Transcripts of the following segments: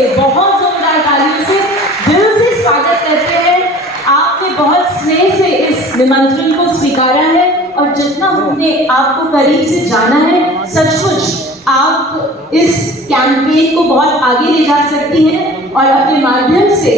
से, बहुत जोरदार तालियों से दिल से स्वागत करते हैं। आपने बहुत स्नेह से इस निमंत्रण को स्वीकारा है और जितना हमने आपको करीब से जाना है, सचमुच आप इस कैंपेन को बहुत आगे ले जा सकती हैं और अपने माध्यम से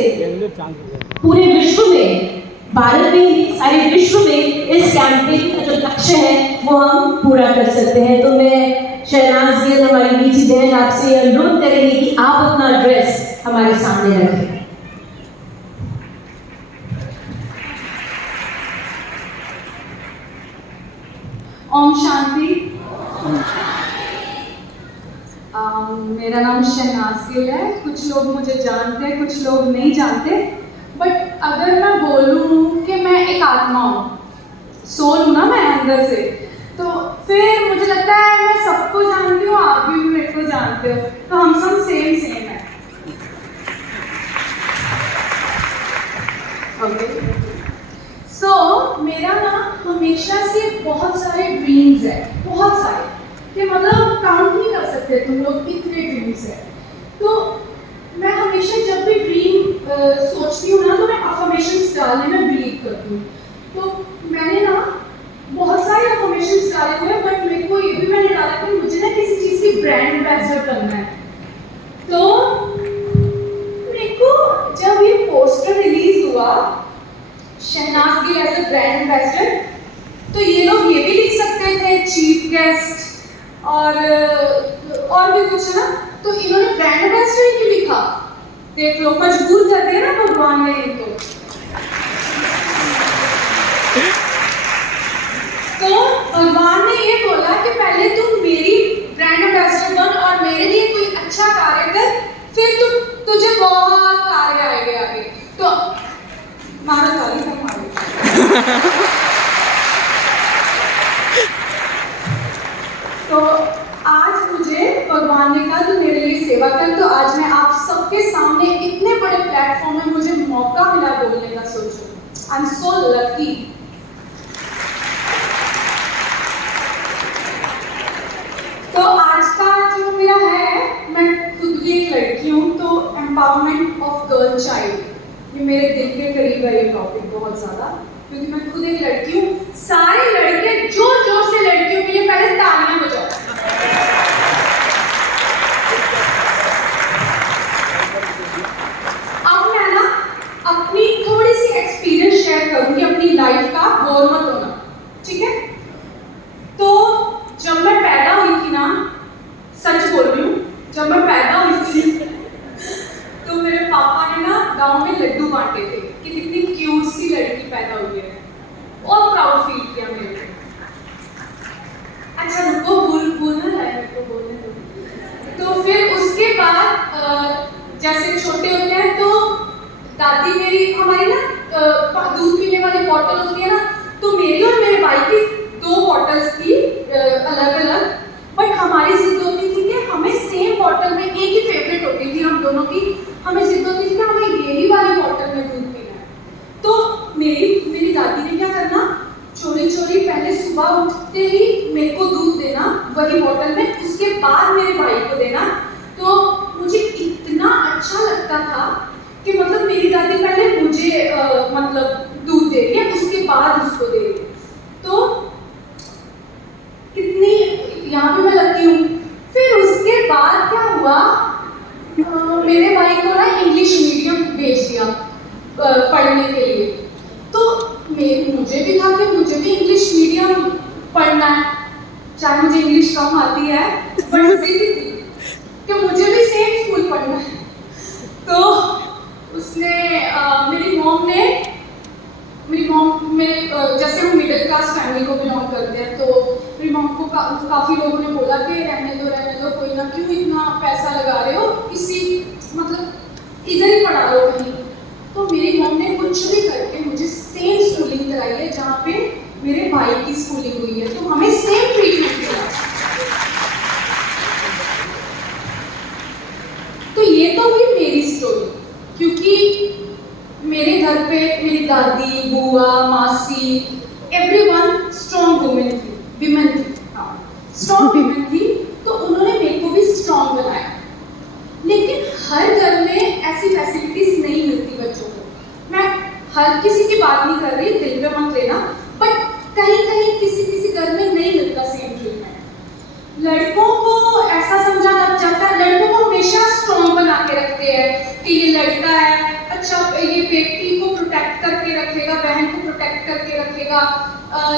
पूरे विश्व में, भारत में ही सारे विश्व में इस कैंपेन का जो लक्ष्य है वो हम पूरा कर सकते हैं। तो मैं शहनाज गिल, हमारी नीची बहन, आपसे अनुरोध करेंगे कि आप अपना एड्रेस हमारे सामने रखें। ओम शांति। मेरा नाम शहनाज गिल है। कुछ लोग मुझे जानते हैं, कुछ लोग नहीं जानते। बट अगर मैं बोलूँ कि मैं एक आत्मा हूँ, सोल हूँ ना मैं अंदर से, तो फिर मुझे लगता है मैं सबको जानती हूँ, आप भी मेरे को जानते हो, तो हम सब सेम है। ओके, सो मेरा ना हमेशा से बहुत सारे ड्रीम्स है, बहुत सारे, कि मतलब काउंट नहीं कर सकते तुम लोग, इतने ड्रीम्स है। तो मैं हमेशा जब भी ड्रीम सोचती हूँ ना, तो मैं अफर्मेशंस डालने में बिलीव करती हूँ। तो मैंने ना बहुत सारे अफर्मेशंस डाले हुए हैं, बट मेरे को ये भी मैंने डाला कि मुझे ना किसी चीज़ की ब्रांड एम्बेसडर बनना है। तो मेरे को जब ये पोस्टर रिलीज हुआ, Shehnaaz Gill as a brand ambassador, तो ये लोग ये भी लिख सकते थे चीफ गेस्ट और भी कुछ है ना, तो इन्होंने ब्रांड एम्बेसडर क्यों लिखा? देख लो, मजबूर कर दिया ना भगवान ने इनको। तो भगवान ने ये बोला कि पहले तुम मेरी ब्रांड एम्बेसडर बन और मेरे लिए कोई अच्छा कार्य कर, फिर तुझे बहुत कार्य आएंगे आगे। तो मारो ताली, सब मारो। तो आज मुझे भगवान ने कहा तू मेरे लिए सेवा कर, तो आज मैं आप सबके सामने इतने बड़े प्लेटफॉर्म में मुझे मौका मिला बोलने का। सोचो, आई एम सो लकी। तो आज का जो मेरा है, मैं खुद भी एक लड़की हूँ, तो एम्पावरमेंट ऑफ गर्ल चाइल्ड, ये मेरे दिल के करीब है ये टॉपिक बहुत ज़्यादा, क्योंकि मैं खुद एक लड़की हूँ। सारे लड़के जोर जोर से लड़कियों के लिए पहले तालियां बजाओ। अब मैं ना अपनी थोड़ी सी एक्सपीरियंस शेयर करूंगी अपनी लाइफ का, बोर मत होना, ठीक है? तो जब मैं पैदा हुई थी ना, सच बोल रही हूँ, जब मैं पैदा हुई थी तो मेरे पापा ने ना गांव में लड्डू बांटे थे कि कितनी क्यूट सी लड़की पैदा हुई है, और प्राउड फील किया मेरे को। अच्छा रुको, बोलना है मेरे को, बोलने दो। तो फिर उसके बाद जैसे छोटे होते हैं तो दादी मेरी, हमारी ना दूध पीने वाली बॉटल होती है ना, तो मेरी और मेरे भाई की 2 बॉटल्स थी अलग अलग, बट हमारी जिद होती थी कि हमें सेम बॉटल में, एक ही फेवरेट होती थी हम दोनों की, हमें जिद होती थी कि हमें यही वाली बॉटल में दूध पीना है। तो मेरी दादी ने क्या करना, चोरी चोरी पहले सुबह उठते ही मेरे को दूध देना वही बॉटल में, उसके बाद मेरे भाई को देना। तो मुझे इतना अच्छा लगता था कि मतलब मेरी दादी पहले मुझे मतलब दूध दे रही है, उसके बाद उसको दे रही है। तो कितनी यहाँ पे मैं लगती हूँ। फिर उसके बाद क्या हुआ, मेरे भाई को ना इंग्लिश मीडियम भेज दिया पढ़ने के लिए। तो मुझे भी था कि मुझे भी इंग्लिश मीडियम पढ़ना है, चाहे मुझे इंग्लिश कम आती है, बट जिद थी कि मुझे भी सेम स्कूल पढ़ना है। तो उसने मेरी मॉम में जैसे हम मिडिल क्लास फैमिली को बिलोंग करते हैं, तो मेरी मॉम को काफ़ी लोगों ने बोला कि रहने दो, कोई ना, क्यों इतना पैसा लगा रहे हो, इसी मतलब इधर ही पढ़ा लो कहीं। तो मेरी मॉम ने कुछ भी करके मुझे सेम स्कूलिंग कराई है जहाँ पे मेरे भाई की स्कूलिंग हुई है, तो हमें सेम ट्रीटमेंट मिला। तो ये तो हुई मेरी स्टोरी, क्योंकि मेरे घर पे मेरी दादी, बुआ, मासी, एवरीवन स्ट्रॉन्ग वुमेन थी, स्ट्रॉन्ग वुमेन थी, तो उन्होंने मेरे को भी स्ट्रॉन्ग बनाया। लेकिन हर घर में ऐसी फैसिलिटीज नहीं मिलती बच्चों को। मैं हर किसी की बात नहीं कर रही, दिल पे मत लेना, बट कहीं कहीं किसी किसी घर में नहीं मिलता सेम ट्रीटमेंट। लड़कों को ऐसा समझा जाता है, लड़कों को हमेशा स्ट्रॉन्ग बना के रखते हैं कि ये लड़का है, अच्छा ये बेटी को प्रोटेक्ट करके रखेगा, बहन को प्रोटेक्ट करके रखेगा,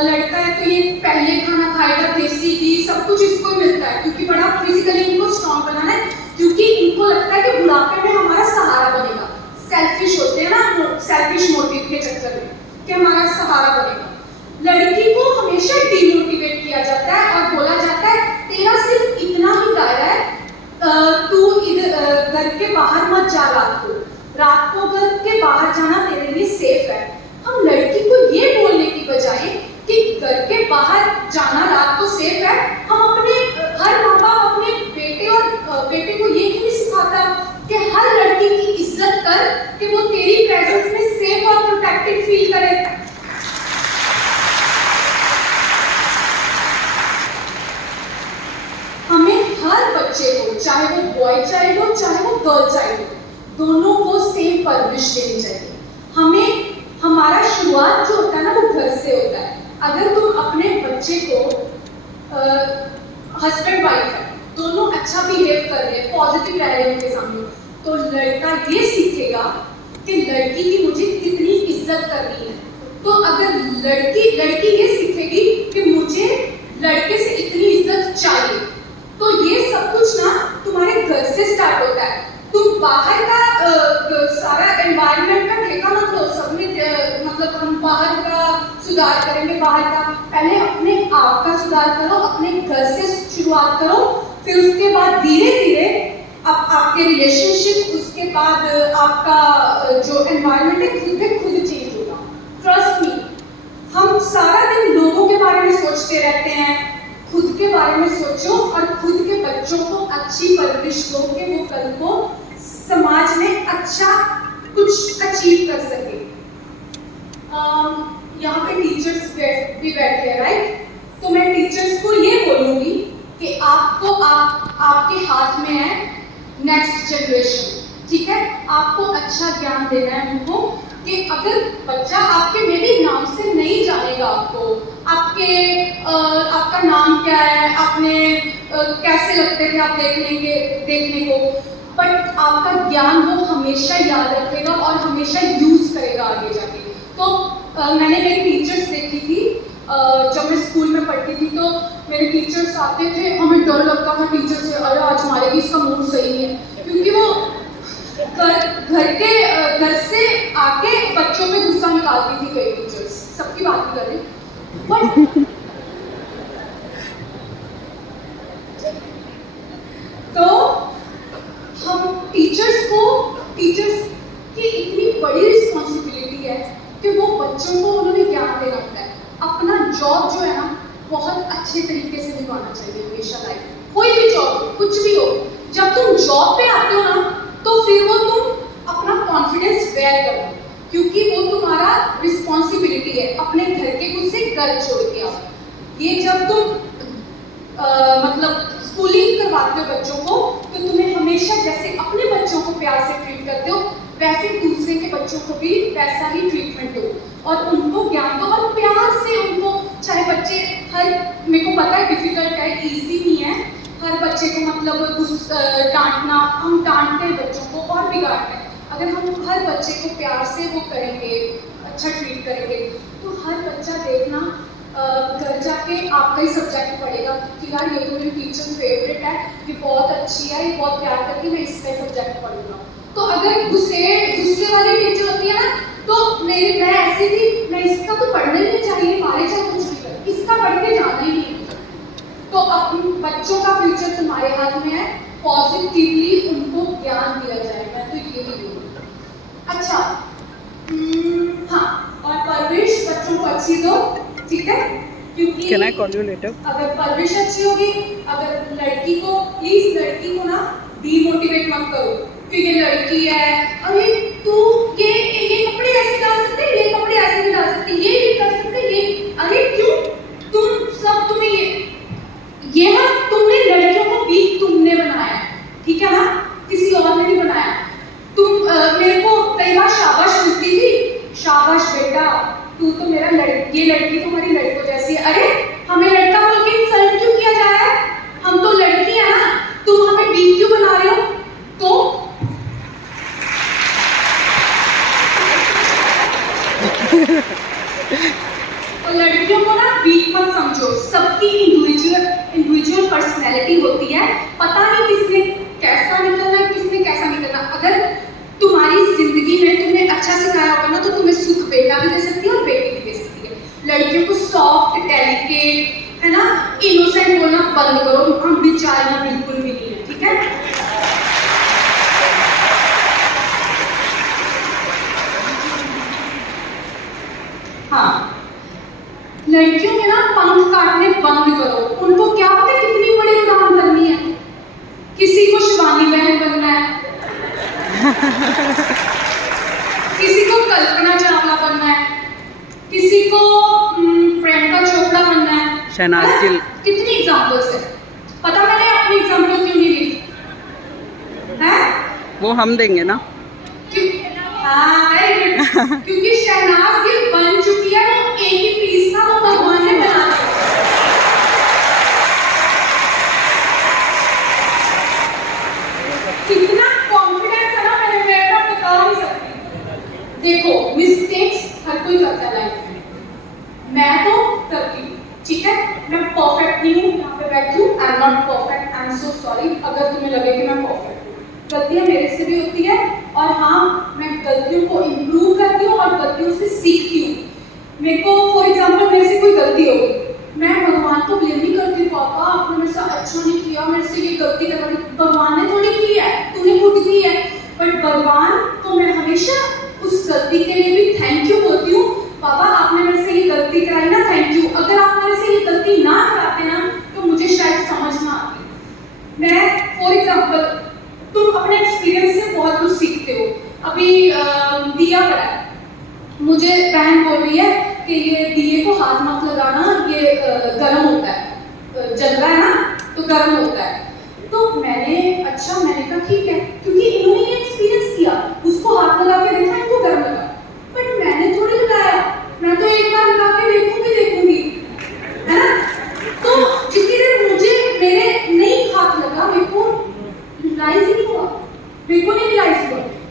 लड़का है तो ये पहले खाना खाएगा, देसी घी सब कुछ इसको मिलता है, क्योंकि बड़ा फिजिकली इनको स्ट्रॉन्ग बनाना है, क्योंकि इनको लगता है कि बुढ़ापे में हमारा सहारा बनेगा। सेल्फिश होते हैं ना, सेल्फिश मोटिव के चक्कर में कि हमारा सहारा बनेगा। लड़की को हमेशा डिमोटिवेट किया जाता है और बोला जाता है तेरा सिर्फ इतना ही दायरा है, तू इधर घर के बाहर मत जा, रात को घर के बाहर जाना तेरे लिए सेफ है। हम लड़की को ये बोलने की बजाय कि घर के बाहर जाना रात को सेफ है, हम अपने हर माँ बाप अपने बेटे और बेटे को ये क्यों नहीं सिखाता कि हर लड़की की इज्जत कर, कि वो तेरी प्रेजेंस में सेफ और प्रोटेक्टेड फील करे। हमें हर बच्चे को, चाहे वो बॉय चाइल्ड हो चाहे वो गर्ल चाइल्ड हो, दोनों को सेम परवरिश देनी चाहिए। हमें हमारा शुरुआत जो होता है ना वो घर से होता है। अगर तुम अपने बच्चे को हस्बैंड वाइफ है, दोनों अच्छा बिहेव कर रहे हैं, पॉजिटिव रह रहे हैं उनके सामने, तो लड़का ये सीखेगा कि लड़की की मुझे कितनी इज्जत करनी है। तो अगर लड़की ये सीखेगी कि मुझे लड़के से इतनी इज्जत चाहिए, तो ये सब कुछ ना तुम्हारे घर से स्टार्ट होता है। तुम बाहर का सारा एनवायरनमेंट का ठेका मत लो, सब में मतलब हम बाहर का सुधार करेंगे, बाहर का पहले अपने आप का सुधार करो, अपने घर से शुरुआत करो, फिर उसके बाद धीरे धीरे अब आपके रिलेशनशिप, उसके बाद आपका जो एनवायरनमेंट है खुद पे खुद चेंज होगा। ट्रस्ट मी, हम सारा दिन लोगों के बारे में सोचते रहते हैं, खुद के बारे में सोचो और खुद के बच्चों को अच्छी परवरिश दो कि वो कल को समाज में अच्छा कुछ अचीव कर सके। यहाँ पे टीचर्स भी बैठे हैं, राइट? तो मैं टीचर्स को ये बोलूँगी कि आपको आपके हाथ में है नेक्स्ट जनरेशन, ठीक है? आपको अच्छा ज्ञान देना है उनको कि अगर बच्चा आपके मेरे नाम से नहीं जानेगा, आपका नाम क्या है, आपने कैसे लगते थे आप देखने को, बट आपका ज्ञान वो हमेशा याद रखेगा और हमेशा यूज करेगा आगे जाके। तो मैंने मेरी टीचर्स देखी थी, जब मैं स्कूल में पढ़ती थी तो मेरे टीचर्स आते थे, हमें डर लगता था टीचर से, अरे आज मारेगी, इसका मूड सही नहीं है, क्योंकि वो घर से आके बच्चों पे गुस्सा निकालती थी। कई टीचर्स, सबकी बात नहीं कर रही, बट तो हम टीचर्स की इतनी बड़ी रिस्पॉन्सिबिलिटी है कि वो बच्चों को उन्होंने ज्ञान देना होता है। अपना जॉब जो है ना बहुत अच्छे तरीके से निभाना चाहिए हमेशा लाइफ में, कोई भी जॉब, कुछ भी हो। जब तुम जॉब पे आते हो ना तो फिर वो तुम अपना कॉन्फिडेंस वेयर करो, क्योंकि वो तुम्हारा रिस्पॉन्सिबिलिटी है। अपने घर के कुछ से घर छोड़ के आओ। ये जब तुम मतलब स्कूलिंग करवाते हो बच्चों को, तो तुम्हें हमेशा जैसे अपने बच्चों को प्यार से ट्रीट करते हो, वैसे दूसरे के बच्चों को भी वैसा ही ट्रीटमेंट दो और उनको ज्ञान दो और प्यार से उनको, चाहे बच्चे मेरे को पता है डिफिकल्ट है, ईजी नहीं है हर बच्चे को मतलब डांटना, हम डांटते हैं बच्चों को और बिगाड़ते हैं। अगर हम हर बच्चे को प्यार से वो करेंगे, अच्छा ट्रीट करेंगे, तो हर बच्चा देखना घर जाके आपका ही सब्जेक्ट पढ़ेगा कि यार ये तो मेरी टीचर फेवरेट है, ये बहुत अच्छी है, ये बहुत प्यार करके मैं इसका सब्जेक्ट पढ़ूंगा। तो अगर गुस्से वाली टीचर होती है ना, तो मैं ऐसी थी, मैं इसका तो पढ़ना ही नहीं चाहिए, मारे चाहे कुछ भी कर, इसका पढ़ के जाना ही नहीं। तो अपने बच्चों का फ्यूचर तुम्हारे हाथ में है, पॉजिटिवली उनको ज्ञान दिया जाए, मैं तो ये भी बोलूँगी। अच्छा, हाँ, और परवरिश बच्चों को अच्छी दो, ठीक है? क्योंकि Can I call you later? अगर परवरिश अच्छी होगी, अगर लड़की को, प्लीज लड़की को ना डीमोटिवेट मत करो कि ये लड़की है, अरे तू ये कपड़े ऐसे डाल सकते, ये कपड़े ऐसे नहीं डाल सकते, ये नहीं कर सकते, ये, अरे क्यों तुम्हें ये ना, तुमने लड़कियों को वीक तुमने बनाया है, ठीक है ना? किसी और ने नहीं बनाया। भी चालना बिल्कुल भी नहीं है, ठीक है। हाँ, लड़कियों में ना पंख काटने बंद करो। उनको क्या पता कितनी बड़ी उड़ान करनी है। किसी को शिवानी बहन बनना है, किसी को कल्पना चावला बनना है, किसी को प्रियंका चोपड़ा बनना है, शहनाज गिल। कितनी एग्जाम्पल्स है। पता मैंने अपनी एग्जाम्पल क्यों नहीं ली है? वो हम देंगे ना। हाँ, वेरी गुड। क्योंकि शहनाज गिल बन चुकी है, वो एक ही पीस था, वो भगवान ने बना दिया। कितना कॉन्फिडेंस है ना, मैं बता नहीं सकती। देखो, मिस्टेक्स हर कोई करता है लाइफ में, मैं तो करती हूँ, ठीक है। मैं परफेक्ट नहीं हूँ, यहाँ पे बैठी हूँ, I am not perfect, I am so sorry अगर तुम्हें लगे कि मैं परफेक्ट हूँ। गलतियाँ मेरे से भी होती है, और हाँ, मैं गलतियों को इम्प्रूव करती हूँ और गलतियों से सीखती हूँ। मेरे को फॉर एग्जाम्पल मेरे से कोई गलती हो गई, मैं भगवान को ब्लेम नहीं करती, पापा आपने मेरे से अच्छा नहीं किया, मेरे से ये गलती कर दी। भगवान ने थोड़ी की है, तूने खुद की है। बट भगवान को मैं हमेशा उस गलती के लिए भी थैंक यू बोलती हूँ। पापा आपने मेरे से ये गलती कराई ना, थैंक यू। अगर आप मेरे से ये गलती ना कराते ना, तो मुझे शायद समझ ना आती। मैं फॉर एग्जाम्पल, तुम अपने एक्सपीरियंस से बहुत कुछ सीखते हो। अभी दिया पड़ा है, मुझे बहन बोल रही है कि ये दिए को हाथ मत लगाना, ये गर्म होता है, जल रहा है ना तो गर्म होता है। तो मैंने कहा ठीक है, क्योंकि इन्होंने ये एक्सपीरियंस किया, उसको हाथ लगा के देखा, इनको गर्म लगा। बट मैंने थोड़ी लगाया, मैं तो एक बार लगा के देखूंगी, है ना। तो जितनी देर मुझे मेरे नहीं हाथ लगा, मेरे को रियलाइज नहीं हुआ,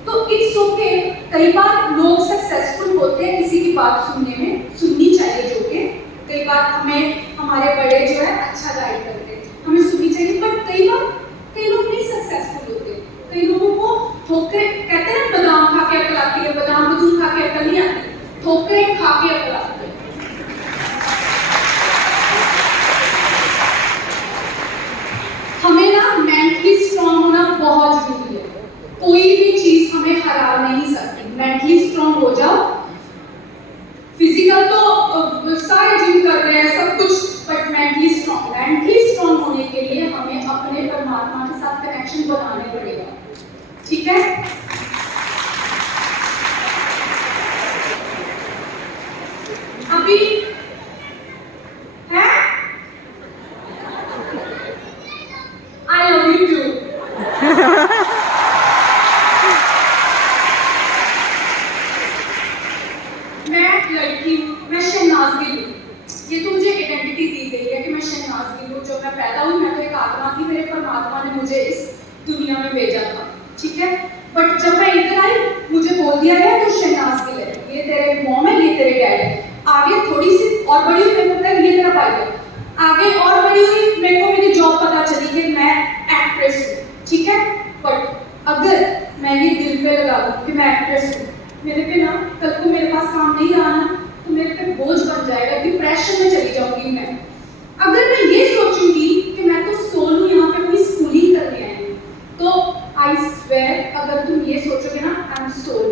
तो इट्स ओके। कई बार लोग सक्सेसफुल होते हैं किसी की बात सुनने में, सुननी चाहिए जो कि कई बार हमें हमारे बड़े जो है अच्छा गाइड करते हैं, हमें सुननी चाहिए। बट कई लोग नहीं सक्सेसफुल होते, कई लोगों को ठोकरे, कहते हैं ना बादाम खा के अकल आती है, बादाम को दूध खा के अकल नहीं आती, ठोकरे खा के अकल आती है। हमें ना मेंटली स्ट्रांग होना बहुत जरूरी है। कोई भी चीज हमें हरा नहीं सकती। मेंटली स्ट्रांग हो जाओ। फिजिकल तो सारे जिम कर रहे हैं सब कुछ, बट मेंटली स्ट्रांग होने के लिए हमें अपने परमात्मा के साथ कनेक्शन बनाने पड़ेगा, ठीक है। अभी है आई लव यू टू। मैं लड़की हूँ, मैं शहनाज गिल हूँ। ये तो मुझे आइडेंटिटी दी गई है कि मैं शहनाज गिल हूँ। जब मैं पैदा हुई, मैं तो एक आत्मा थी, मेरे परमात्मा ने मुझे इस दुनिया में भेजा था, ठीक है। बट जब मैं इधर आई, मुझे बोल दिया गया तो शहनाज गिल है, ये तेरे मॉम है, ये तेरे डैड है। आगे थोड़ी सी और बड़ी हुई, मेरे को पता है ये तेरा भाई है। आगे और बड़ी हुई, मेरे को मेरी जॉब पता चली कि मैं एक्ट्रेस हूँ, ठीक है। बट अगर मैं ये दिल पे लगा दूँ कि मैं एक्ट्रेस हूँ, मेरे पे ना कल को मेरे पास काम नहीं रहा ना, तो मेरे पे बोझ बन जाएगा, डिप्रेशन में चली जाऊंगी मैं। अगर मैं ये सोचूंगी कि मैं तो सोल हूँ, यहाँ पे अपनी स्कूलिंग करने आई हूँ, तो आई स्वेयर अगर तुम ये सोचोगे ना आई एम सोल,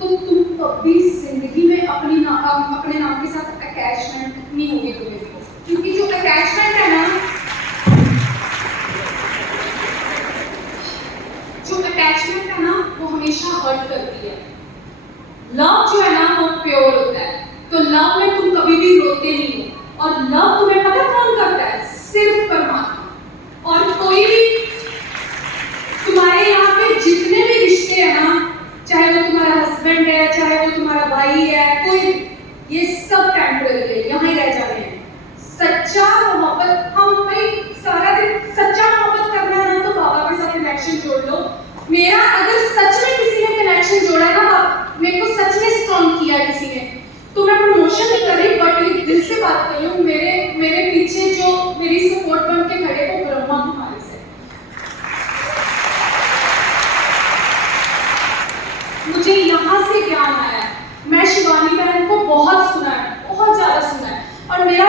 तो तुम कभी जिंदगी में अपने नाम के साथ अटैचमेंट नहीं होगी तुम्हें। क्योंकि जो अटैचमेंट है ना, वो हमेशा हर्ट करती है। लव जो है ना वो प्योर होता है, तो लव में तुम कभी भी रोते नहीं हो। और लव तुम्हें पता कौन करता है? सिर्फ परमात्मा। और कोई भी तुम्हारे यहाँ पे जितने भी रिश्ते हैं ना, चाहे वो तुम्हारा हस्बैंड है, चाहे वो तुम्हारा भाई है, कोई, ये सब टेम्पररी है, यहाँ ही रह जाने हैं। सच्चा मोहब्बत, हम भाई सारा दिन सच्चा मोहब्बत करना है तो बाबा के साथ कनेक्शन जोड़ लो। मेरा अगर सच में किसी ने कनेक्शन जोड़ा है ना, मेरे को सच में स्ट्रॉन्ग किया है किसी ने, तो मैं प्रमोशन नहीं कर रही, बट दिल से बात कर रही हूँ। मेरे पीछे जो मेरी सपोर्ट बन के खड़े वो ब्रह्मा कुमारी से। मुझे यहाँ से ज्ञान आया है। मैं शिवानी बहन को बहुत सुना है, बहुत ज्यादा सुना है, और मेरा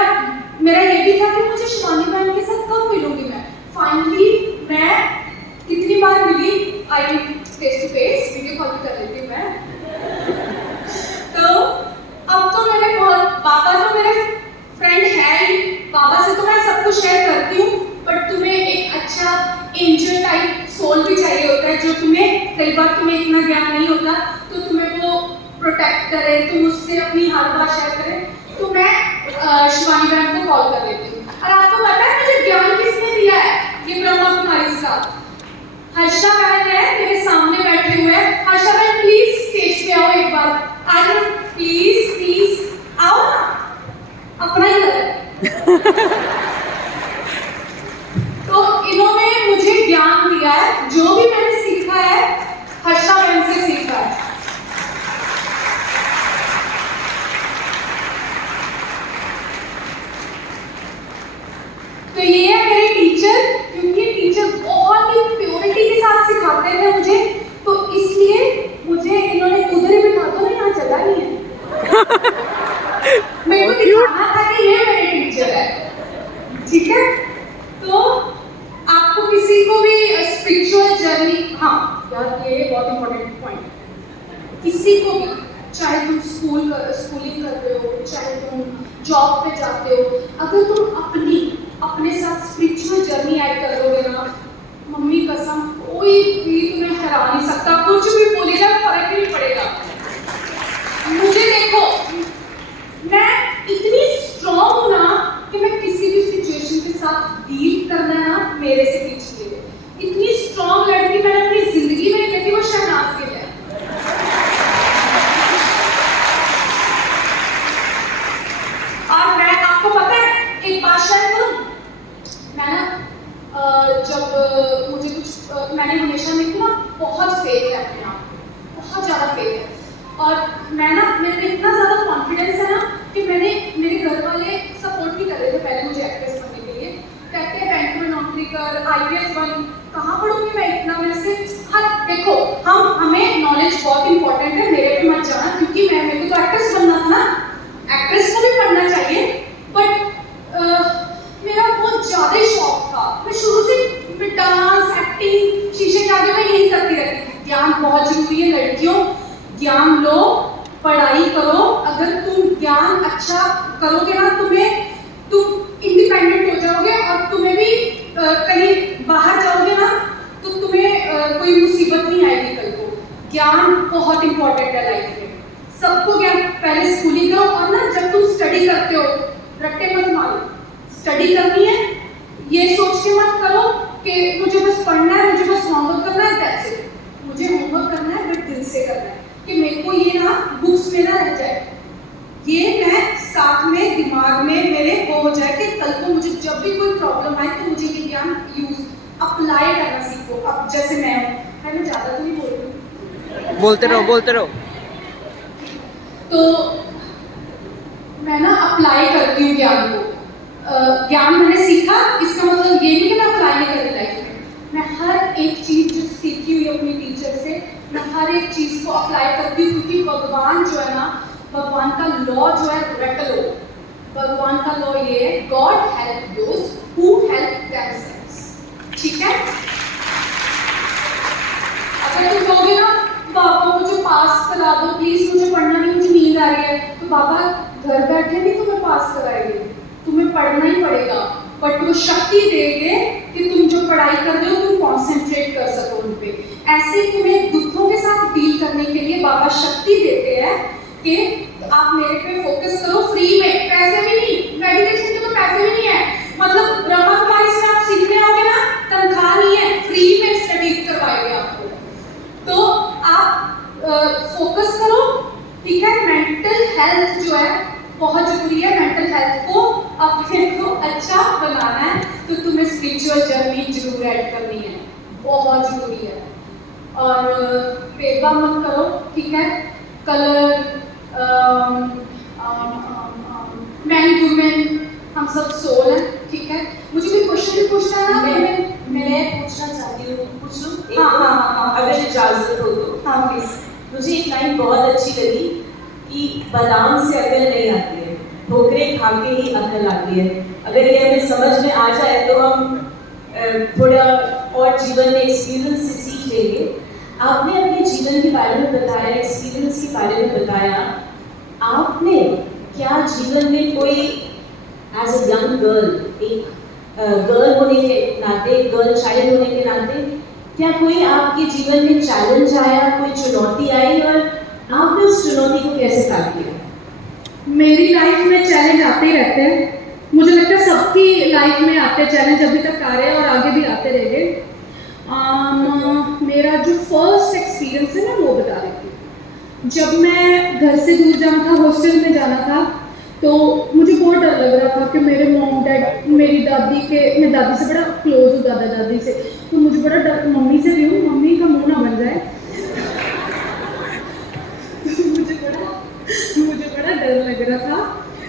ये भी था कि मुझे शिवानी बहन के साथ कब मिलूंगी मैं। I face to face video call कर लेती हूँ मैं। तो अब तो मैंने बहुत, पापा तो मेरे फ्रेंड है ही, पापा से तो मैं सब कुछ शेयर करती हूँ, बट तुम्हें एक अच्छा एंजल टाइप सोल भी चाहिए होता है जो तुम्हें, कई बार तुम्हें इतना ज्ञान नहीं होता तो तुम्हें वो प्रोटेक्ट करे, तुम उससे अपनी हर बात शेयर करे। तो मैं शिवानी मैम को कॉल कर लेती हूँ। और आपको पता है मुझे ज्ञान किसने दिया है? ये ब्रह्मा कुमारी साहब हर्षा बहन है, मेरे सामने बैठे हुए हैं। हर्षा बहन प्लीज स्टेज पे आओ एक बार, आ जाओ प्लीज प्लीज आओ ना, अपना ही घर है। तो इन्होंने मुझे ज्ञान दिया है, जो भी मैंने सीखा है हर्षा बहन से सीखा है। तो ये है मेरे टीचर, क्योंकि टीचर बहुत ही प्योरिटी के साथ सिखाते थे मुझे, तो इसलिए मुझे इन्होंने उधर ही बिठा दो ना, यहाँ जगह नहीं है। मेरे को दिखाना था कि ये मेरे टीचर है, ठीक है। तो आपको किसी को भी स्पिरिचुअल जर्नी, हाँ यार ये बहुत इंपॉर्टेंट पॉइंट, किसी को भी, चाहे तुम स्कूलिंग कर रहे हो, चाहे तुम जॉब पे जाते हो, अगर तुम अपने साथ स्पिरिचुअल जर्नी ऐड कर दोगे ना, मम्मी कसम कोई भी तुम्हें हरा नहीं सकता, कुछ भी बोले जाए फर्क ही नहीं पड़ेगा। मुझे देखो, मैं इतनी स्ट्रॉन्ग हूं ना कि मैं किसी भी सिचुएशन के साथ डील करना है ना, मेरे से पीछे ले। इतनी स्ट्रॉन्ग लड़की मैंने अपनी जिंदगी में नहीं देखी, वो शहनाज के लिए। और मैं, आपको पता है एक बात शेयर करूं, मैं ना जब मुझे कुछ, मैंने हमेशा मेरे को ना बहुत फेथ है अपने आप, बहुत ज़्यादा फेथ है। और मैं ना, मेरे में इतना ज़्यादा कॉन्फिडेंस है ना कि मेरे घर वाले सपोर्ट भी कर रहे थे पहले मुझे एक्ट्रेस बनने के लिए, कहते हैं बैंक में नौकरी कर, IPS बन, कहाँ पढ़ूंगी मैं इतना, मेरे से हर, देखो हमें नॉलेज बहुत इंपॉर्टेंट है, मेरे पे मत जाना, क्योंकि मेरे को तो एक्ट्रेस बनना था ना, एक्ट्रेस को भी पढ़ना चाहिए, बट मेरा बहुत ज़्यादा शौक था, मैं शुरू से डांस, एक्टिंग, शीशे के आगे मैं यही करती रहती थी। ज्ञान बहुत जरूरी है लड़कियों, ज्ञान लो, पढ़ाई करो, अगर तुम ज्ञान अच्छा करोगे ना, तुम इंडिपेंडेंट हो जाओगे, और तुम्हें भी कहीं बाहर जाओगे ना तो तुम्हें कोई मुसीबत नहीं आएगी कल को। ज्ञान बहुत इंपॉर्टेंट है लाइफ में, सबको ज्ञान, पहले स्कूलिंग करो, और ना जब तुम स्टडी करते हो रट्टे मत मारो, स्टडी करनी है ये सोच के मत करो कि मुझे बस पढ़ना है, मुझे बस होमवर्क करना है, दैट्स इट। मुझे होमवर्क करना है बट दिल से करना है, कि मेरे को ये ना बुक्स में ना रह जाए, ये मैं साथ में दिमाग में मेरे वो हो जाए कि कल को मुझे जब भी कोई प्रॉब्लम आए तो मुझे ये ज्ञान अप्लाई करना सीखो। अब जैसे मैं ज़्यादा तो नहीं बोल रही, बोलते रहो। तो मैं ना अप्लाई करती हूँ ज्ञान को, ज्ञान मैंने सीखा, इसका मतलब ये नहीं कि मैं अप्लाई नहीं कर रही लाइफ में, मैं हर एक चीज़ जो सीखी हुई अपनी टीचर से, मैं हर एक चीज़ को अप्लाई करती हूँ, क्योंकि भगवान जो है ना, भगवान का लॉ जो है, रट लो, भगवान का लॉ ये है, God help those who help themselves, ठीक है। अगर तुम कहोगे ना बाबा मुझे पास करा दो प्लीज, मुझे पढ़ना नहीं, मुझे नींद आ रही है, तो बाबा घर बैठे भी तुम्हें पास कराएंगे, तुम्हें पढ़ना ही पड़ेगा, बट वो शक्ति देंगे कि तुम जो पढ़ाई कर रहे हो तुम कॉन्सेंट्रेट कर सको उन पे। ऐसे तुम्हें दुखों के साथ डील करने के लिए बाबा शक्ति देते हैं कि आप मेरे पे फोकस करो, फ्री में, पैसे भी नहीं, मेडिटेशन के तो पैसे भी नहीं है, मतलब ब्रह्मा कुमारी से आप सीखने आओगे ना, तनख्वाह नहीं है, फ्री में स्टडी करवाएंगे आपको। तो आप फोकस करो, ठीक है। मेंटल हेल्थ जो है बहुत जरूरी है, मेंटल हेल्थ को अपने को अच्छा बनाना है तो तुम्हें स्पिरिचुअल जर्नी जरूर ऐड करनी है, बहुत जरूरी है। और भेदभाव मत करो, ठीक है। कलर, मैन वुमेन, हम सब सोल हैं, ठीक है। मुझे कोई क्वेश्चन भी पूछना है ना, मैं पूछना चाहती हूँ, पूछ लूँ? हाँ, अगर इजाजत हो तो। हाँ प्लीज। मुझे एक लाइन बहुत अच्छी लगी कि बादाम से अकल नहीं आती है, ठोकरें खा के ही अकल आती है। अगर ये हमें समझ में आ जाए तो हम थोड़ा और जीवन में एक्सपीरियंस से सीख लेंगे। आपने अपने जीवन के बारे में बताया, एक्सपीरियंस के बारे में बताया। आपने क्या जीवन में कोई एज अ यंग गर्ल, एक गर्ल होने के नाते, गर्ल चाइल्ड होने के नाते, क्या कोई आपके जीवन में चैलेंज आया, कोई चुनौती आई और आपने उस चुनौती को कैसे पार किया? मेरी लाइफ में चैलेंज आते ही रहते हैं। मुझे लगता है सबकी लाइफ में आते चैलेंज, अभी तक आ रहे हैं और आगे भी आते रहेंगे। मेरा जो फर्स्ट एक्सपीरियंस है ना वो बता रही थी। जब मैं घर से दूर जाना था, हॉस्टल में जाना था, तो मुझे बहुत डर लग रहा था कि मेरे मॉम डैड, मेरी दादी के, मैं दादी से बड़ा क्लोज हूँ, दादा दादी से, तो मुझे बड़ा डर, मम्मी से भी हूँ, मम्मी का मुँह ना बन जाए। मुझे बड़ा डर लग रहा था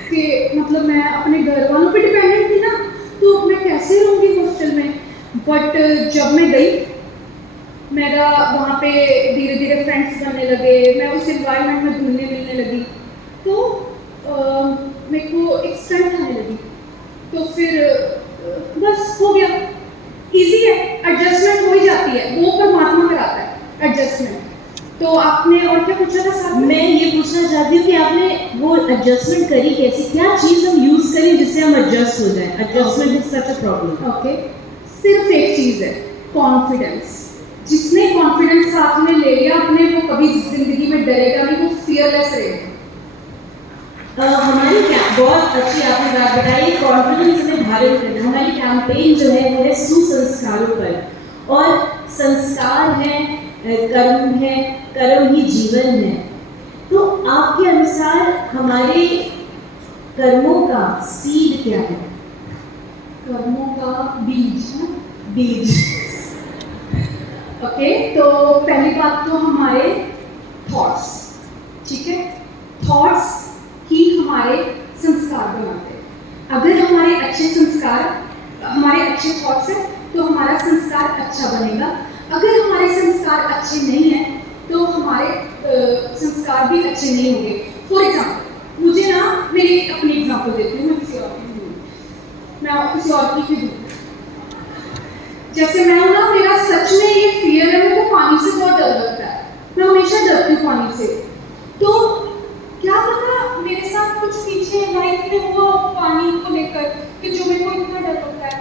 कि मतलब मैं अपने घर वालों पे डिपेंडेंट थी ना, तो मैं कैसे रहूँगी हॉस्टल में। बट जब मैं गई, मेरा वहाँ पे धीरे धीरे फ्रेंड्स बनने लगे, मैं उस इन्वायरमेंट में घुलने मिलने लगी, तो मेरे को एक स्ट्रेंथ आने लगी। तो फिर बस हो गया, इजी है, एडजस्टमेंट हो ही जाती है, वो परमात्मा कराता है एडजस्टमेंट। तो आपने और क्या पूछा था साहब? मैं ये पूछना चाहती हूँ कि आपने वो एडजस्टमेंट करी कैसे? क्या चीज़ हम यूज़ करें जिससे हम एडजस्ट हो जाए? Adjustment is such a problem. Okay, सिर्फ एक चीज़ है, कॉन्फिडेंस। जिसने कॉन्फिडेंस साथ में ले लिया अपने, वो कभी जिंदगी में डरेगा नहीं, वो फियरलेस रहेगा। हमारी बहुत अच्छी आपने बात बताई, कॉन्फिडेंस हमें धारण करना। हमारी कैंपेन जो है वो है सुसंस्कारों पर, और संस्कार है, कर्म है, कर्म ही जीवन है। तो आपके अनुसार हमारे कर्मों का सीड क्या है? कर्मों का बीज है, बीज। ओके, तो पहली बात तो हमारे थॉट्स, ठीक है, थॉट्स ही हमारे संस्कार बनाते हैं। अगर हमारे अच्छे संस्कार, हमारे अच्छे थॉट्स हैं तो हमारा संस्कार अच्छा बनेगा। अगर हमारे संस्कार अच्छे नहीं हैं तो हमारे संस्कार भी अच्छे नहीं होंगे। फॉर एग्जाम्पल, मुझे ना, मेरी अपनी एग्जाम्पल देती हूँ, मैं किसी और की दूँ। जैसे मैं हूँ ना, मेरा सच में ये फियर है, मेरे को पानी से बहुत डर लगता है, मैं हमेशा डरती हूँ पानी से। तो क्या पता मेरे साथ कुछ पीछे लाइफ में हुआ पानी को लेकर कि जो मेरे को इतना डर लगता है।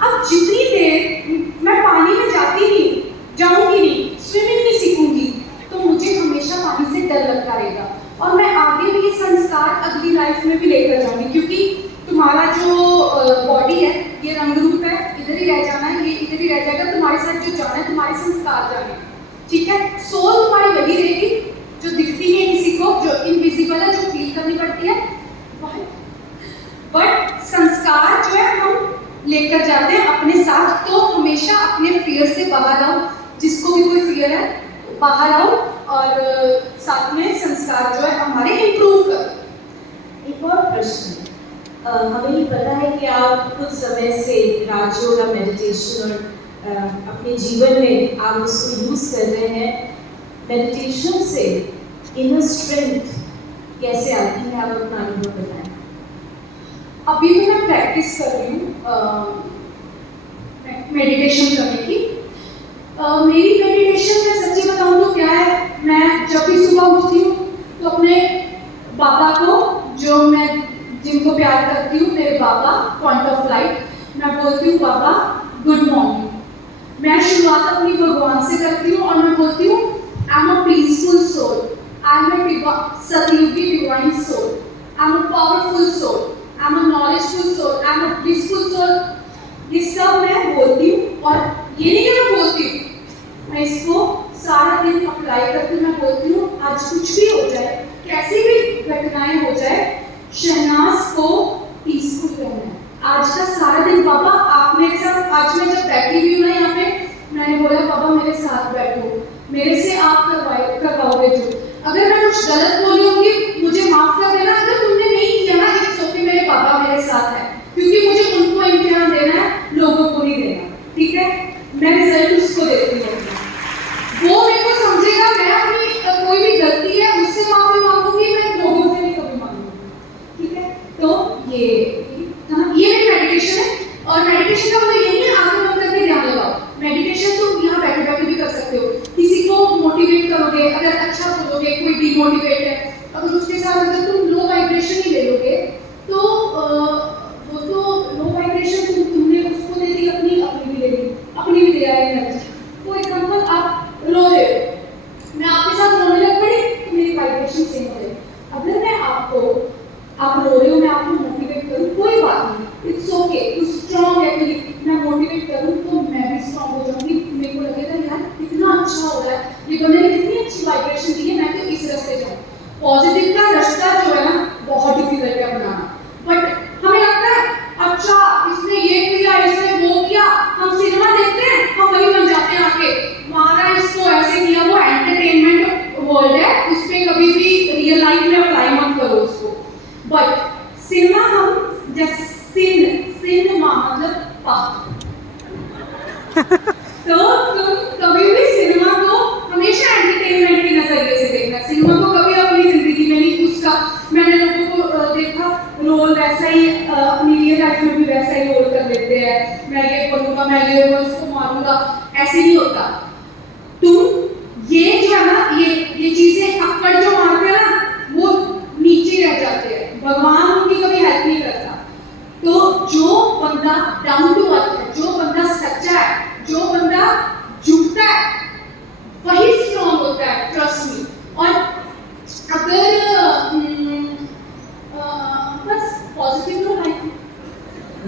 अब जितनी देर मैं पानी में जाऊंगी नहीं, स्विमिंग नहीं सीखूंगी, तो मुझे हमेशा पानी से डर लगता रहेगा। और मैं आगे भी ये संस्कार अगली लाइफ में भी लेकर जाऊंगी, क्योंकि तुम्हारा जो बॉडी है ये रंग रूप है, इधर ही रह जाना है, ये इधर ही रह जाएगा। तुम्हारे साथ जो जाना है, तुम्हारे संस्कार जाने, ठीक है। सोल तुम्हारी वही रहेगी जो दिखती नहीं है किसी को, जो इनविजिबल है, जो फील करनी पड़ती है, बट संस्कार जो है हम लेकर जाते हैं अपने साथ। तो हमेशा अपने फियर से बाहर आओ, जिसको भी कोई फियर है बाहर आओ, और साथ में संस्कार जो है हमारे इम्प्रूव करो। एक और प्रश्न, हमें ये पता है कि आप कुछ समय से राजयोग या मेडिटेशन और अपने जीवन में आप उसको यूज़ कर रहे हैं। मेडिटेशन से इनर स्ट्रेंथ कैसे आती है, आप अपना अनुभव बताएं। अभी तो मैं प्रैक्टिस कर रही हूँ मेडिटेशन करने की। मेरी मेडिटेशन में सच्ची बताऊँ तो क्या है, मैं जब भी सुबह उठती हूँ तो अपने बाबा को, जो मैं जिनको प्यार करती हूँ, मेरे बाबा पॉइंट ऑफ लाइट, मैं बोलती हूँ बाबा गुड मॉर्निंग। मैं शुरुआत अपनी भगवान से करती हूँ और मैं बोलती हूँ I am a peaceful soul, I am a सतयुगी divine soul, I am a powerful soul, I am a knowledgeful soul, I am a blissful soul. ये सब मैं बोलती हूँ, और ये नहीं कि मैं बोलती हूँ, मैं इसको सारा दिन अप्लाई करती हूँ। मैं बोलती हूँ आज कुछ भी हो जाए, कैसी भी घटनाएं हो जाए, शहनाज को पीसफुल रहना है। आज का सारा दिन बाबा आप मेरे साथ, आज मैं जब बैठी हुई हूँ ना यहाँ पे, मैंने बोला बाबा मेरे साथ बैठो, मेरे से आप करवाओगे जो, अगर मैं कुछ गलत बोली होंगी मुझे माफ कर देना, अगर तुमने नहीं किया ना इट्स ओके, मेरे बाबा मेरे साथ है, क्योंकि मुझे उनको इम्तिहान देना है, लोगों को नहीं देना, ठीक है। मैं रिजल्ट उसको देती हूँ, वो मेरे को समझेगा, मैं अपनी कोई भी गलती है उससे माफी मांगूंगी, मैं लोगों से नहीं कभी मांगूंगी, ठीक है। तो ये मेरी मेडिटेशन है, और मेडिटेशन का मतलब ये नहीं है आंखें बंद करके ध्यान लगाओ। डिमोटिवेट है, अगर उसके साथ अगर तुम लो वाइब्रेशन ही ले लोगे तो वो तो लो वाइब्रेशन तुमने उसको दे दी, अपनी भी ले ली, अपनी भी दे आई एनर्जी। फॉर एग्जाम्पल आप रो रहे हो, मैं आपके साथ रोने लग पड़ी तो मेरी वाइब्रेशन सेम हो गई। अगर मैं आप रो रहे हो, मैं आपको मोटिवेट करूँ, कोई बात नहीं, इट्स ओके, तू स्ट्रॉन्ग है, मैं मोटिवेट करूँ तो मैं भी स्ट्रॉन्ग हो जाऊंगी। मेरे को लगेगा यार कितना अच्छा हो रहा है, ये बंदे ने कितनी अच्छी वाइब्रेशन दी है, मैं तो इस रास्ते जाऊँ। पॉजिटिव का रास्ता जो है ना बहुत डिफिकल्ट है अपनाना, बट हमें लगता है अच्छा इसने ये किया, इसने वो किया, हम सिनेमा देखते हैं, हम वही बन जाते हैं आके, महाराज इसको ऐसे किया, वो एंटरटेनमेंट वर्ल्ड है, उस पर कभी भी रियल लाइफ में अप्लाई मत करो उसको। बट सिनेमा हम जैसे सिनेमा मतलब पाप तो तुम कभी भी सिनेमा को हमेशा एंटरटेनमेंट के नजरिए से देखना, सिनेमा को कभी अपनी जिंदगी में नहीं उसका। मैंने लोगों को देखा रोल वैसा ही अपनी रियल लाइफ में भी वैसा ही रोल कर लेते हैं, मैं ये बोलूँगा, मैं ये इसको मारूंगा, ऐसे नहीं होता। तुम ये जो है ना ये चीजें अक्कड़ जो मारते हैं ना वो नीचे रह जाते हैं, भगवान उनकी कभी हेल्प नहीं करता। तो जो बंदा डाउन टू अर्थ है, जो बंदा सच्चा है, जो बंदा झुकता है, वही स्ट्रॉन्ग होता है, ट्रस्ट मी। और अगर बस पॉजिटिव लो लाइफ।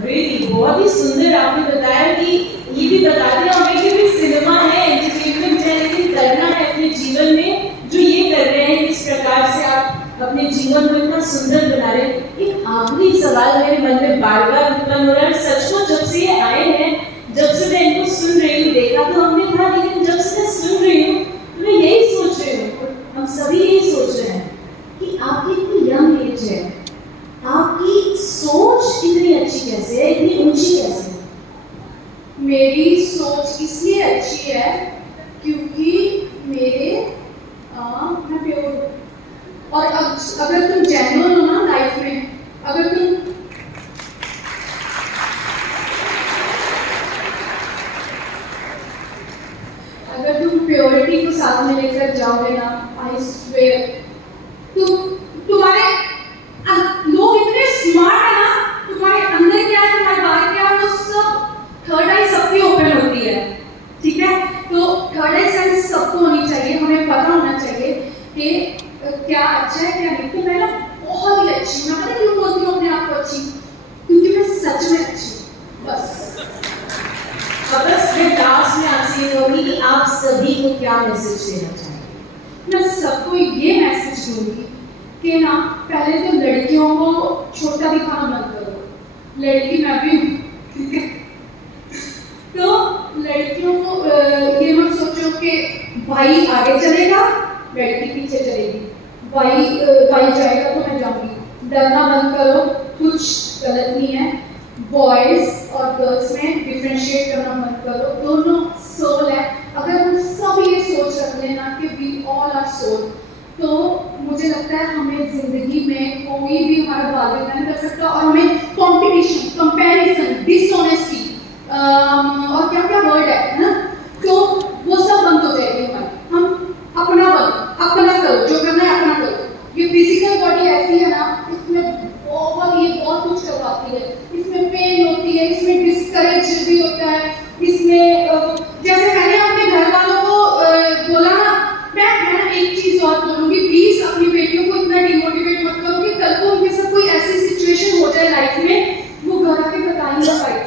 रियली बहुत ही सुंदर आपने बताया कि ये भी बता दिया हमें कि भी सिनेमा है, एंटरटेनमेंट है, लेकिन करना है अपने जीवन में जो ये कर रहे हैं, किस प्रकार से आप अपने जीवन को इतना सुंदर बना रहे हैं। एक आखिरी सवाल मेरे मन में बार बार उत्पन्न हो रहा है, सच को जब से ये आए हैं, जब से मैं इनको सुन रही हूँ, देखा तो हमने था, लेकिन जब से मैं सुन रही हूँ तो मैं यही सोच रही हूँ, हम सभी यही सोच रहे हैं कि आपकी इतनी यंग एज है, आपकी सोच इतनी अच्छी कैसे है, इतनी ऊंची कैसे है? मेरी सोच इसलिए अच्छी है क्योंकि मैं प्योर हूँ। और अगर तुम जेन्युइन हो ना लाइफ में, अगर तुम प्योरिटी को साथ में लेकर जाओगे ना, आई स्वेयर तुम्हारे लोग इतने स्मार्ट है ना, तुम्हारे अंदर क्या है, तुम्हारे बाहर क्या है, वो सब थर्ड आई सबकी ओपन होती है, ठीक है? तो थर्ड आई सेंस सबको होनी चाहिए, हमें पता होना चाहिए कि क्या अच्छा है क्या नहीं। तो मैं ना बहुत ही अच्छी हूँ, मैं पता क्यों बोलती हूँ अपने आप को अच्छी, क्योंकि मैं सच में अच्छी हूँ, बस। अब बस फिर लास्ट में आपसे ये होगी कि आप सभी को क्या मैसेज देना चाहेंगे? मैं सबको ये मैसेज दूंगी कि ना पहले तो लड़कियों को छोटा दिखाना बंद करो, लड़की मैं भी हूँ, ठीक है? तो लड़कियों को ये मत सोचो कि भाई आगे चलेगा लड़की पीछे चलेगी, भाई जाएगा तो मैं जाऊंगी, डरना बंद करो, कुछ गलत नहीं है। बॉयज और गर्ल्स में डिफरेंशिएट करना मत करो, दोनों सोल है। अगर हम सब ये सोच रख लेना कि वी ऑल आर सोल, तो मुझे लगता है हमें जिंदगी में कोई भी हमारा बात नहीं कर सकता, और हमें कंपटीशन, कंपैरिजन, डिसऑनेस्टी और क्या क्या वर्ड है ना, तो वो सब बंद हो जाएगी हमारी। हम अपना करो, जो करना है अपना करो। ये फिजिकल बॉडी ऐसी है ना, इसमें बहुत कुछ करवाती है, इसमें पेन होती है, इसमें डिस्करेज भी होता है, इसमें जैसे मैंने अपने घर वालों को बोला ना, मैं एक चीज और बोलूंगी, प्लीज अपनी बेटियों को इतना डिमोटिवेट मत करो कि कल को उनके साथ कोई ऐसी सिचुएशन हो जाए लाइफ में, वो घर आके बताएंगे भाई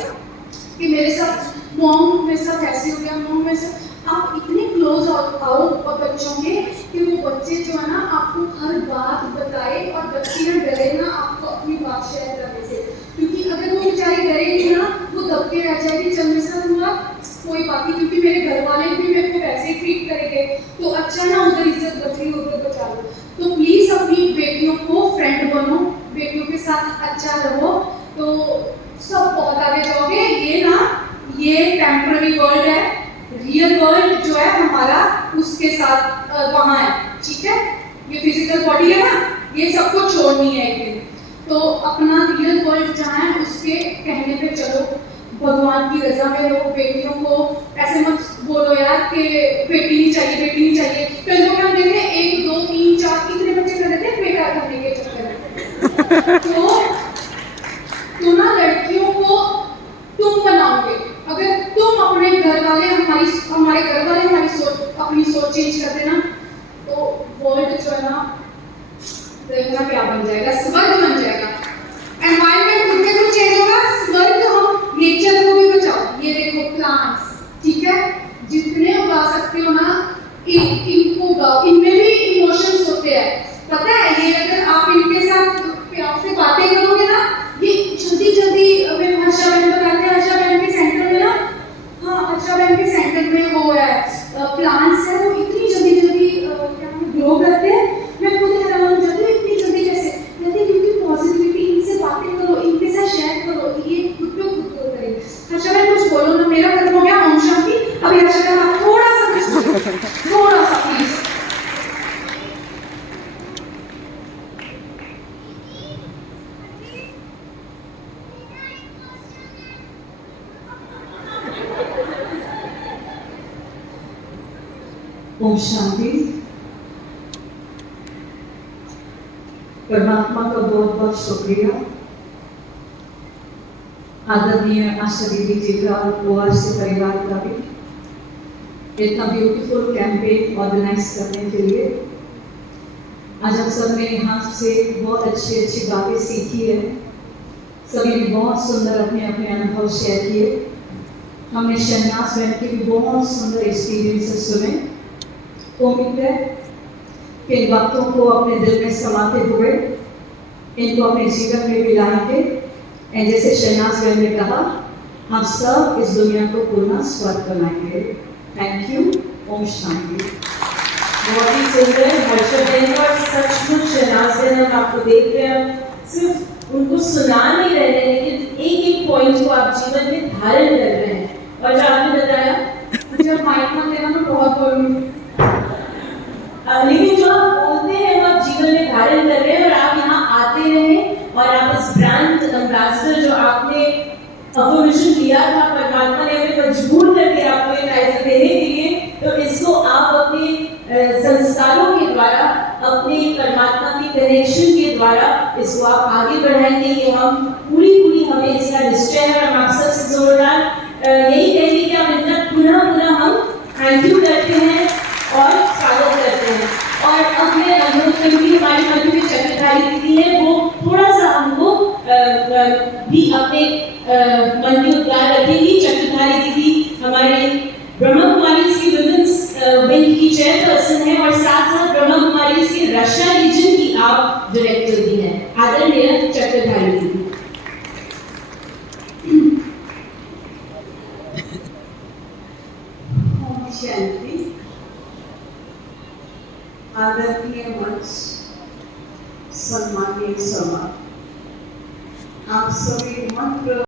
कि मेरे साथ मॉम मेरे साथ ऐसे हो गया, मॉम मेरे साथ। आप इतने क्लोज आओ और बच्चों के कि वो बच्चे जो है ना आपको हर बात बताए, और बच्ची ना डरे ना आपको अपनी बात शेयर करने से, क्योंकि अगर वो बेचारी डरेगी ना, वो दब के रह जाएगी, चल मेरे साथ हुआ कोई बात नहीं, क्योंकि मेरे घर वाले भी मेरे को वैसे ही ट्रीट करेंगे, तो अच्छा ना उधर इज्जत बच रही उधर बचा लो। तो प्लीज अपनी बेटियों को फ्रेंड बनो, बेटियों के साथ अच्छा रहो, तो सब बहुत आगे जाओगे। ये टेम्पररी वर्ल्ड है, रियल वर्ल्ड जो है हमारा उसके साथ वहाँ है, ठीक है? ये फिजिकल बॉडी है ना, ये सबको छोड़नी है एक दिन, तो अपना रियल वर्ल्ड जहाँ है उसके कहने पे चलो, भगवान की रजा में रहो। बेटियों को ऐसे मत बोलो यार कि बेटी नहीं चाहिए, बेटी नहीं चाहिए। कई लोग हम देख रहे हैं 1 2 3 4 आप कितने बच्चे कर देते हैं बेटा करने के चक्कर में। तो ना लड़कियों को तुम बनाओगे, अगर तुम अपने घर वाले हमारे घर वाले अपनी सोच चेंज कर देना, तो वर्ल्ड जो है ना देखना क्या बन जाएगा, स्वर्ग बन जाएगा। एनवायरनमेंट खुद में कुछ चेंज होगा, स्वर्ग हम नेचर को भी बचाओ। ये देखो प्लांट्स, ठीक है, जितने उगा सकते हो ना इनको उगाओ, इनमें भी इमोशंस होते हैं, पता है। ये अगर आप इनके साथ प्यार से बातें करोगे ना, ये जल्दी जल्दी हर्षा बहन बताते हैं, हर्षा बहन के सेंटर में ना, हाँ हर्षा बहन के सेंटर में वो है प्लांट्स है, वो इतनी जल्दी जल्दी ग्रो करते हैं। मैं खुद हैरान हो जाती हूँ इतनी जल्दी कैसे, कहते क्योंकि पॉजिटिविटी, इनसे बातें करो, इनके साथ शेयर करो, ये खुद पे खुद ग्रो करेंगे। हर्षा बहन कुछ बोलो ना, मेरा खत्म हो गया ओम शांति। अभी हर्षा बहन आप थोड़ा सा प्लीज। ओम शांति। परमात्मा का बहुत बहुत शुक्रिया, आदरणीय आशा दीदी जी का, ओआरसी परिवार का भी इतना ब्यूटीफुल कैंपेन ऑर्गेनाइज करने के लिए। आज हम सब ने यहाँ से बहुत अच्छी अच्छी बातें सीखी है, सभी ने बहुत सुंदर अपने अपने अनुभव शेयर किए। हमने शहनाज बहन के भी बहुत सुंदर एक्सपीरियंसेस सुने। उम्मीद है कि इन बातों को अपने दिल में समाते हुए इनको अपने जीवन में भी लाएंगे। जैसे शहनाज बहन ने कहा, हम सब इस दुनिया को पुनः स्वर्ग बनाएंगे। Thank you. ओम शांति। बहुत ही सुंदर हर्षा बहन, और सचमुच शहनाज बहन हम आपको देख रहे हैं, सिर्फ उनको सुना नहीं रहे हैं, लेकिन एक एक पॉइंट को आप जीवन में धारण कर रहे हैं। और जो आपने बताया, जब माइक में लेना मैं बहुत बोलूँगी, लेकिन जो आप बोलते हैं वो आप जीवन में धारण कर रहे हैं। और आप यहाँ आते रहें, और आप इस ब्रांड एम्बेसडर जो आपने अफर्मेशन किया था, परमात्मा ने हमें मजबूर कर दिया आपको ये टाइटल देने के लिए, तो इसको आप अपने संस्कारों के द्वारा, अपने परमात्मा के कनेक्शन के द्वारा इसको आप आगे बढ़ाएंगे। ये हम पूरी हमें इसका निश्चय है। और हम आप सबसे जोरदार यही कहेंगे कि आप इनका पुनः हम थैंक यू करते हैं और स्वागत करते हैं। और अपने अनुभव में हमारी मध्य में चक्रधारी दीदी है, वो थोड़ा सा हमको भी अपने मन में उद्गार रखेंगी। चक्रधारी दीदी हमारे ब्रह्मा कुमारी की विमेंस विंग की चेयरपर्सन है, और साथ साथ ब्रह्मा कुमारी की रशिया रीजन की आप डायरेक्टर भी हैं। आदरणीय चक्रधारी दीदी। शांति। आदरणीय मंच, सम्मानीय सभा, आप सभी मंत्र